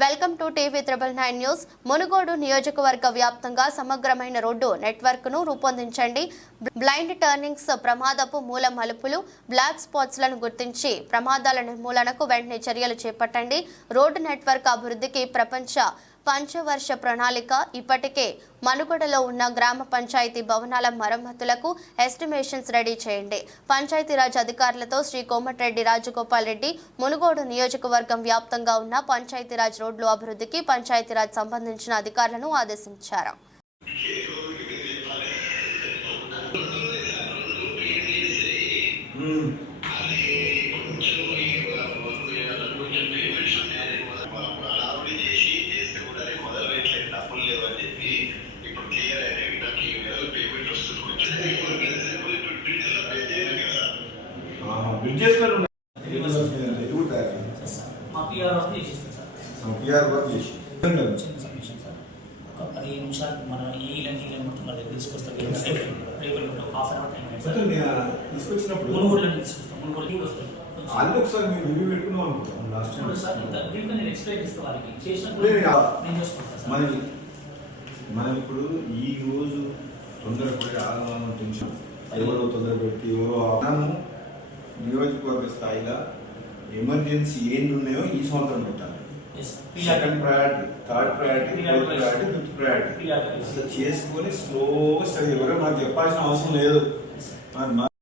Welcome to TV triple nine news. Munugode నియోజకవర్గ వ్యాప్తంగా సమగ్రమైన రోడ్డు నెట్వర్క్ను రూపొందించండి. బ్లైండ్ టర్నింగ్స్ ప్రమాదపు మూల మలుపులు బ్లాక్ స్పాట్స్లను గుర్తించి ప్రమాదాల నిర్మూలనకు వెంటనే చర్యలు చేపట్టండి. రోడ్డు నెట్వర్క్ అభివృద్ధికి ప్రపంచ పంచవర్ష ప్రణాళిక ఇప్పటికే మనుగడలో ఉన్న గ్రామ పంచాయతీ భవనాల మరమ్మతులకు ఎస్టిమేషన్స్ రెడీ చేయండి. పంచాయతీరాజ్ అధికారులతో శ్రీ కోమటిరెడ్డి రాజగోపాల్ రెడ్డి మునుగోడు నియోజకవర్గం వ్యాప్తంగా ఉన్న పంచాయతీరాజ్ రోడ్లు అభివృద్ధికి పంచాయతీరాజ్ సంబంధించిన అధికారులను ఆదేశించారు. హడావుడి మా పిఆర్ వరకు సార్. పిఆర్ వర్క్ చేసి. ఒక పదిహేను నిమిషాలు మన మొత్తం మన దగ్గర తీసుకొస్తాం రేపు హాఫ్ అన్ అవర్ టైం తీసుకొచ్చినప్పుడు? మునుగోడులో తీసుకొస్తాం. మునుగోడుకి వస్తాం. వాళ్ళు ఒకసారి మీరు రివ్యూ పెట్టుకున్నాం అనుకుంటాం లాస్ట్ సార్ నేను ఎక్స్ప్లెయిన్ చేస్తాను వాళ్ళకి. చేసినప్పుడు నేను చూసుకుంటాను సార్. మనకి మనం ఇప్పుడు ఈ రోజు తొందరపడి ఆగమనం టెన్షన్. ఎవరో తొందర పెట్టి ఎవరో మనము నియోజకవర్గ స్థాయిలో ఎమర్జెన్సీ ఏంటి ఉన్నాయో ఈ సంవత్సరం పెట్టాలి. Second priority third priority fourth priority fifth priority అసలు చేసుకొని స్లోగా స్టడీ ఎవరో మనకు చెప్పాల్సిన అవసరం లేదు.